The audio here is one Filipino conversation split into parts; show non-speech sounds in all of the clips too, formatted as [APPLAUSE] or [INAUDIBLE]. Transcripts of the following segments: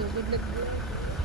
özür dilerim.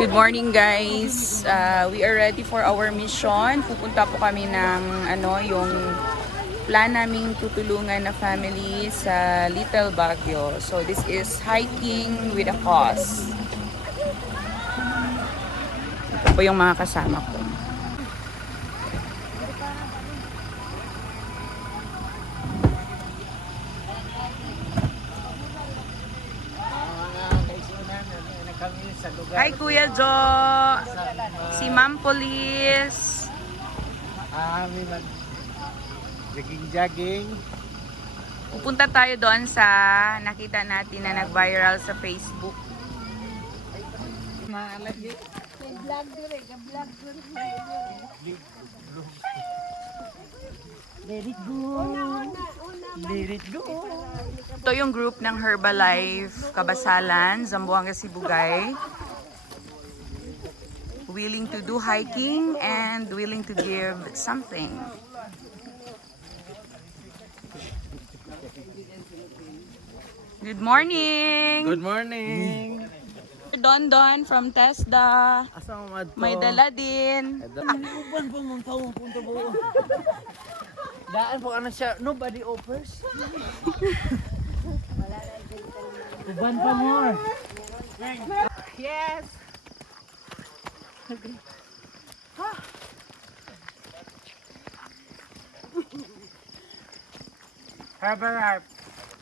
Good morning guys. Uh, we are ready for our mission. Pupunta po kami ng ano yung plan naming tutulungan na family sa Little Baguio. So this is hiking with a cause. Ito po yung mga kasama ko. Hi Kuya Jo! Si Ma'am Police! Ah, may jogging-jogging. Pupunta tayo doon sa nakita natin na nag-viral sa Facebook. Maalagi. Let it go. Let it go. Ito yung group ng Herbalife, Kabasalan, Zamboanga, Sibugay. Willing to do hiking and willing to give something. Good morning! Good morning. Don Don from TESDA. Asa mo madto? May dala din. Uban po mong taong punta po. Daan po ano siya, nobody offers. Uban pa more. Yes! Herbalife. Herbal. Herbal.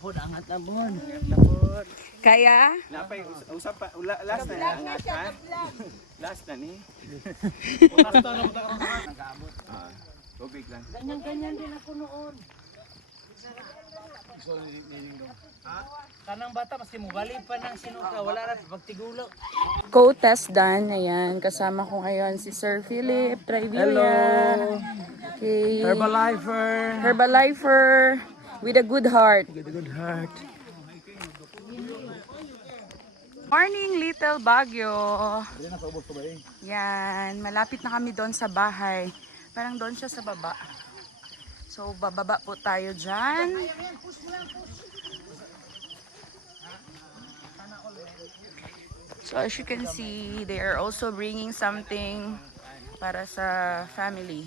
Napod, angat na bon. Napod. Kaya, Napay usap pa ula, last na na [LAUGHS] Last na ni. Last na mo ta Nag-aabot. Ah, tubig lang. Ganyan-ganyan din ako noon. Kanang bata, maski mo bali pa ng sinuka, wala na pagtigulo. co-test done. Ayan, kasama ko ngayon si Sir Philip Trivilla. Okay. Herbalifer. Herbalifer with a good heart. With a good heart. Morning, Little Baguio. Yan, malapit na kami doon sa bahay. Parang doon siya sa baba. So, bababa po tayo dyan. So, as you can see, they are also bringing something para sa family.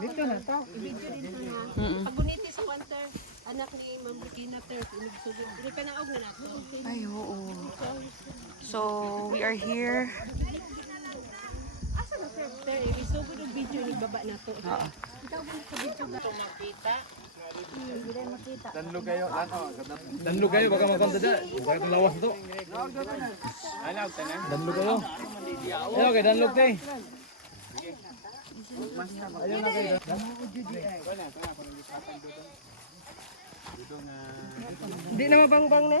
Dito na to. Mm-mm. Paguniti sa kwanta Ay, oo. So, we are here. Oo. Danlo kayo, baka makonta dyan. Baka lawas to. Na. Danlo kayo. Ayaw kay danlo kay. Di na mabangbang na.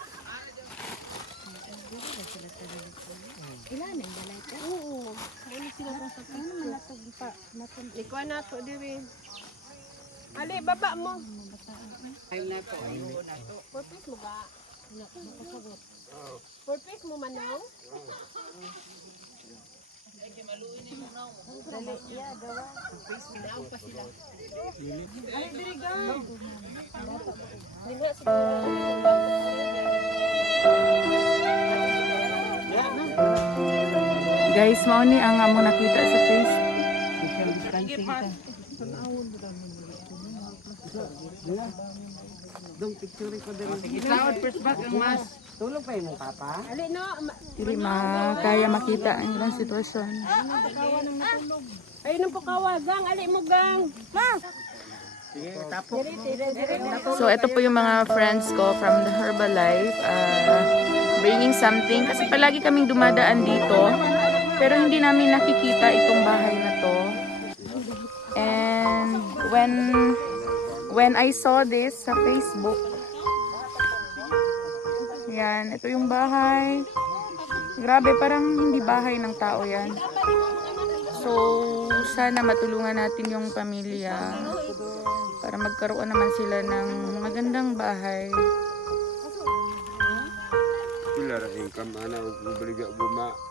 di. Oo. Ano sila kung sa kanya man natog pa. Natog. Na to diri. Ali, baba mo. Ay na to. Purpose mo ba? Nakasagot. Purpose mo manong? Dali, yeah, gawa. Daw pa sila. Ali, diri ga. Guys, mao ni ang amo nakita sa face. Isawad first back ang mas. Ali no, ma- Dili makaya makita ang ilang sitwasyon. Ayun ang pukawagang, ali mo gang. Ma! So, ito po yung mga friends ko from the Herbalife. Uh, bringing something. Kasi palagi kaming dumadaan dito. Pero hindi namin nakikita itong bahay na to. And when when I saw this sa Facebook, yan, ito yung bahay. Grabe, parang hindi bahay ng tao yan. So, sana matulungan natin yung pamilya para magkaroon naman sila ng magandang bahay. Pila ra income ana ug baliga guma.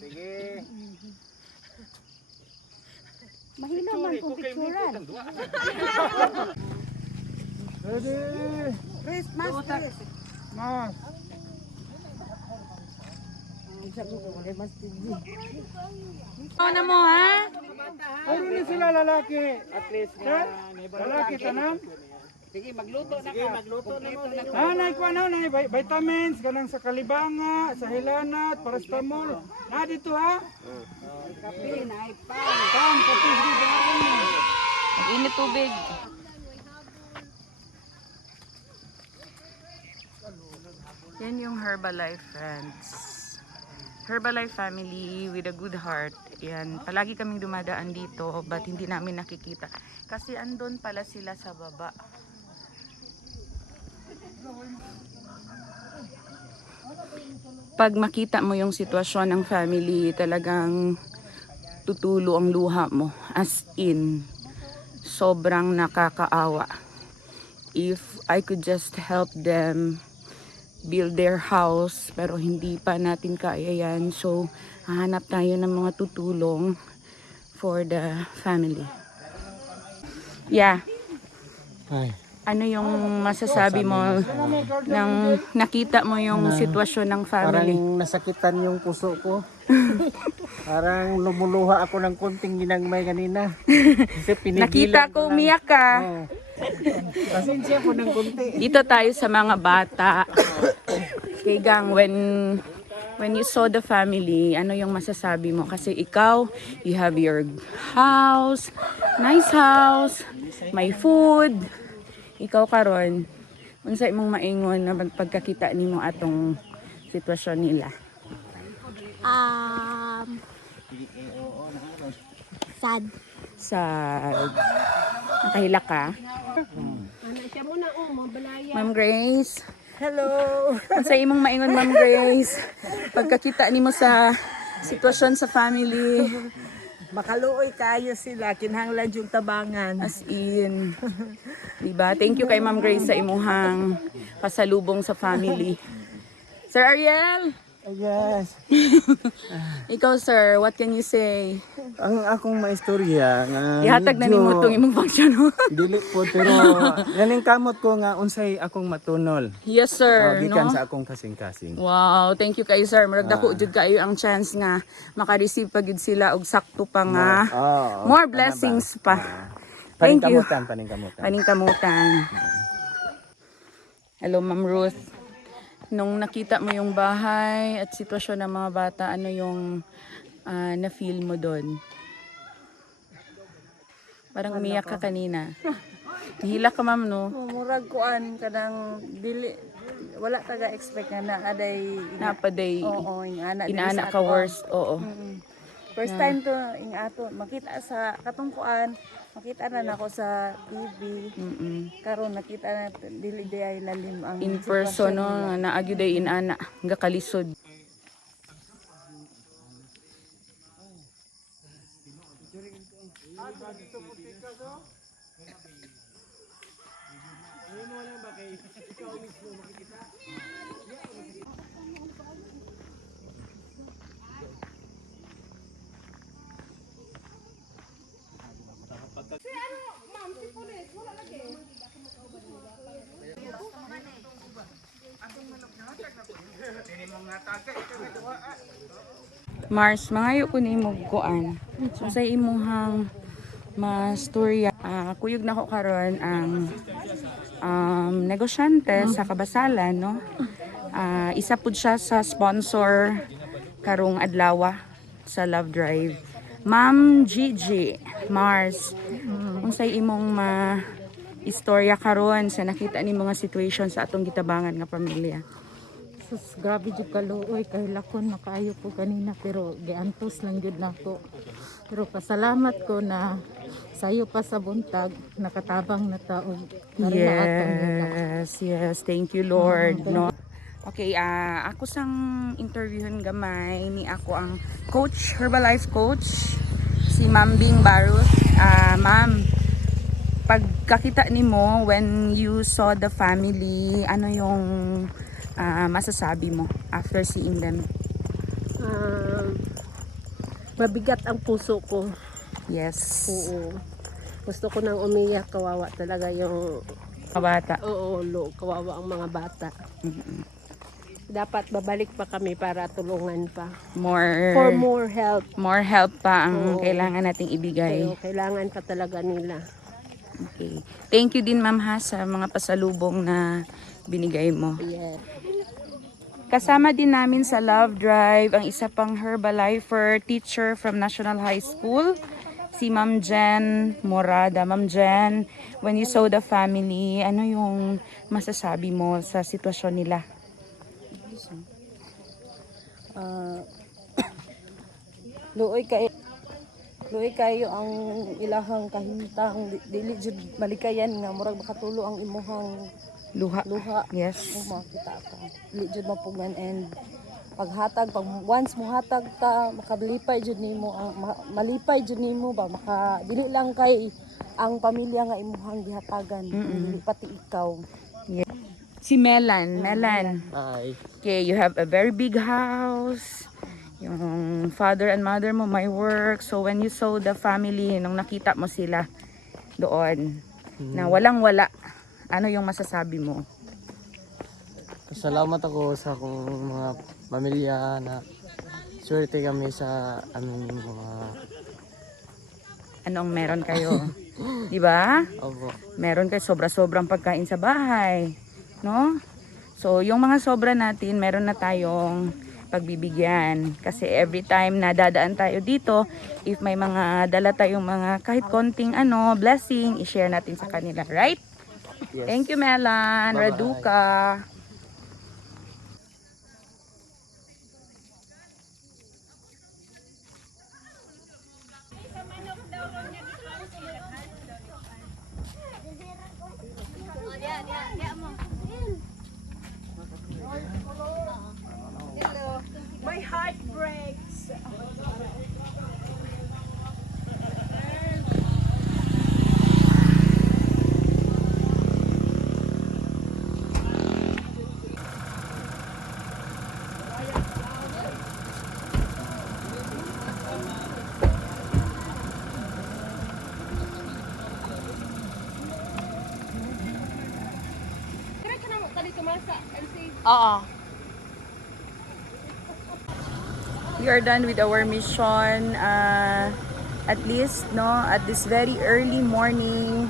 Sige. Mahina man kung picturean. Ready. Chris, mas, Chris. Mas. Ano na mo, ha? Ano ni sila lalaki? At least lalaki tanan. Sige, magluto na mo. Nanay ko ano, nanay vi- vitamins kanang sa kalibanga, sa hilanat, paracetamol. Na dito ha. Kape, nay pan. Pan, kape dito na Mag-init tubig. Yan yung Herbalife friends. Herbalife family with a good heart. Yan, palagi kaming dumadaan dito but hindi namin nakikita. Kasi andun pala sila sa baba. Pag makita mo yung sitwasyon ng family, talagang tutulo ang luha mo. As in, sobrang nakakaawa. If I could just help them build their house, pero hindi pa natin kaya yan. So, hahanap tayo ng mga tutulong for the family. Yeah. Ay. Ano yung masasabi mo nang nakita mo yung sitwasyon ng family? Parang nasakitan yung puso ko. [LAUGHS] Parang lumuluha ako ng konting ginagmay kanina. Kasi [LAUGHS] Nakita ko umiyak ka. Pasensya ko ng konti. [LAUGHS] Dito tayo sa mga bata. [COUGHS] Kay Gang, when when you saw the family, ano yung masasabi mo? Kasi ikaw, you have your house, nice house, may food. Ikaw karon, Unsa imong maingon na pag- pagkakita nimo atong sitwasyon nila? Um, sad. Sa nakahila ka? Ma'am Grace? Hello! Unsa imong maingon Ma'am Grace? Pagkakita nimo sa sitwasyon sa family Makaluoy kayo sila, kinahanglan yung tabangan. as in. Diba? Thank you kay Ma'am Grace sa imuhang pasalubong sa family. Sir Ariel, Yes. [LAUGHS] ikaw sir, what can you say? Ang akong maistorya nga Ihatag na nimo tong imong function. [LAUGHS] dili po pero [LAUGHS] ganing kamot ko nga unsay akong matunol. yes sir, Oh, gikan no? sa akong kasing-kasing. Wow, thank you kayo sir. Murag dako jud kayo ang chance nga maka-receive pa gid sila og sakto pa nga more tama ba? blessings pa. Thank you. Paningkamutan, paningkamutan. Paningkamutan. Hello Ma'am Ruth. Nung nakita mo yung bahay at sitwasyon ng mga bata, ano yung ah, na-feel mo doon? Parang umiyak ka kanina. [LAUGHS] Nihila ka ma'am no? Murag kuan kanang dili wala taga expect nga na aday Napaday, oo ing ana dili inaana sa ka worst. Oo. Mm. First time to ing ato makita sa katong kuan makita na nako sa TV Mm-mm. Karon nakita na dili di ay lalim ang In person no, naagyo day inana, nga kalisod. Mars, mangayo ko ni mo kuan. So sa imuhang mastorya, ah kuyog na ko karon ang um, negosyante sa Kabasalan, no? Ah, isa pud siya sa sponsor karong adlaw sa Love Drive. Ma'am Gigi Mars, unsay imong ma istorya karon sa nakita ni mga situation sa atong gitabangan nga pamilya? Sus, grabe jud kaluoy kay lakon makaayo ko kanina pero giantos lang jud nako. Pero pasalamat ko na sayo pa sa buntag nakatabang na tao. Yes, yes. Thank you, Lord. No. Okay, ah ako sang interviewin gamay ni ako ang coach, Herbalife coach, si Ma'am Bing Barus. Ah, ma'am, pagkakita nimo when you saw the family, ano yung ah, masasabi mo after seeing them? Um, mabigat ang puso ko. Yes. Oo. Gusto ko nang umiyak, kawawa talaga yung Mga bata. Oo, lo, kawawa ang mga bata. Dapat babalik pa kami para tulungan pa. More For more help. more help pa ang Oo. kailangan nating ibigay. Pero kailangan pa talaga nila. Okay. Thank you din ma'am ha sa mga pasalubong na binigay mo. Yes. Kasama din namin sa Love Drive ang isa pang Herbalifer teacher from National High School, si Ma'am Jen Morada. Ma'am Jen, when you saw the family, ano yung masasabi mo sa sitwasyon nila? Ah, [COUGHS] luoy kay luoy kayo ang ilahang kahimtang Di- dili jud malikayan nga murag makatulo ang imuhang Luha. luha Yes. Kung makita ka dili jud mapugan and paghatag pag once mo hatag ka makalipay jud nimo ang ma- malipay jud nimo ba maka dili lang kay ang pamilya nga imuhang gihatagan dili pati ikaw Si Melan. Melan. Ay. Okay, you have a very big house. Yung father and mother mo may work. So when you saw the family, nung nakita mo sila doon, na walang wala, ano yung masasabi mo? Salamat ako sa akong mga pamilya na swerte kami sa aming mga Anong meron kayo? [LAUGHS] Di ba? opo. Meron kayo sobra-sobrang pagkain sa bahay. No? So, yung mga sobra natin, meron na tayong pagbibigyan. Kasi every time na dadaan tayo dito, if may mga dala tayong mga kahit konting ano, blessing, i-share natin sa kanila. Right? Yes. Thank you, Melan. Bye-bye. Raduka. My Oo. We are done with our mission. Uh, at least, no, at this very early morning,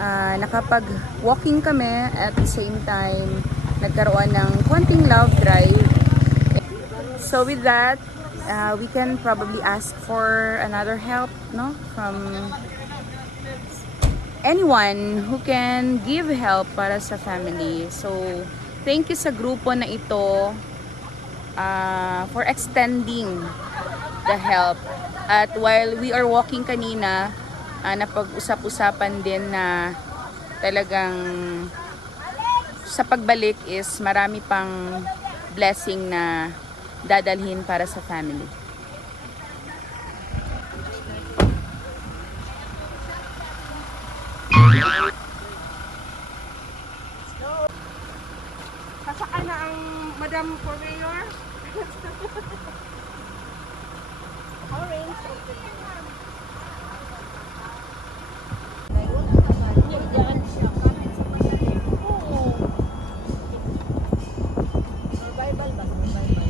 uh, nakapag-walking kami at the same time, nagkaroon ng konting love drive. So with that, uh, we can probably ask for another help, no, from anyone who can give help para sa family. So, thank you sa grupo na ito uh, for extending the help. At while we are walking kanina, uh, napag-usap-usapan din na talagang sa pagbalik is marami pang blessing na dadalhin para sa family. Madam for Mayor. Orange.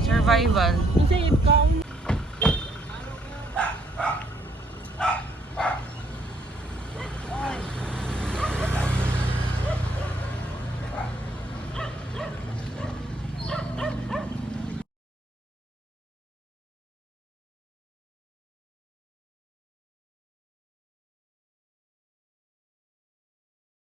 Survival. Kasi ikaw